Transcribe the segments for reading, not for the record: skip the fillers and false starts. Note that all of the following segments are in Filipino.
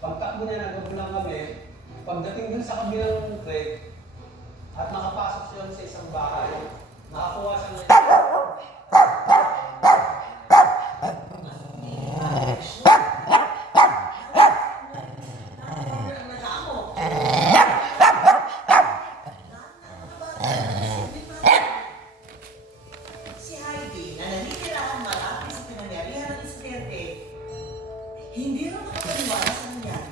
Pagtakbo niya, nagkabulang kami. Pagdating dun sa kabilang trek, at nakapasok siya sa isang bahay, nakakuha siya ng si Heidi na naninirahan malapit sa pinangyarihan ng insidente, hindi rin nakapaniwala sa nangyari.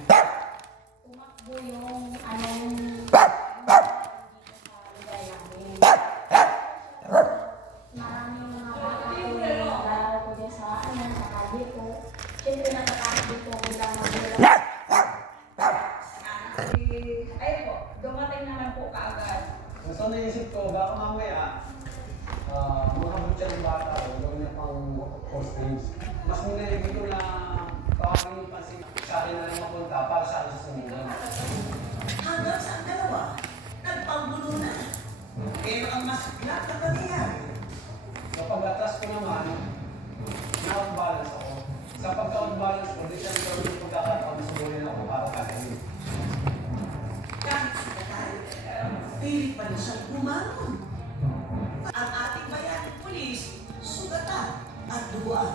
Tumakbo yung lugar namin. Maraming mga bata po yung nag-aaral ko dyan sa kalye po. Siyempre natatakot dito ako lang magulang. Ayun po, dumating naman po kaagad. So naisip ko, baka mamaya, makabot siya ng bata o gawin niya pang hostage. Mas minaligi ko na tawagin yung pansin sa akin na lang mapunta para sa akin susunod. Hanggang sa ang dalawa, nagpanggulo na. Pero ang mas glad na pangyayari, Sa pag-atras ko naman, na-balance ako. Sa pagka-balance ko, di siya nagkaroon yung pagkakataon subunin ako para kagaling. kahit sa katay, pilit pa rin siyang bumangon. Ang ating bayaning pulis, sugatan at duguan.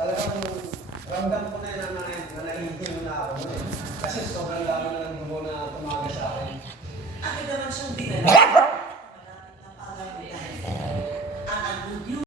Talagang ramdam ko na yun na nahihilo na ako nun eh. Kasi sobrang dami na ng dugo na tumaga sa akin. Agad naman siyang dinala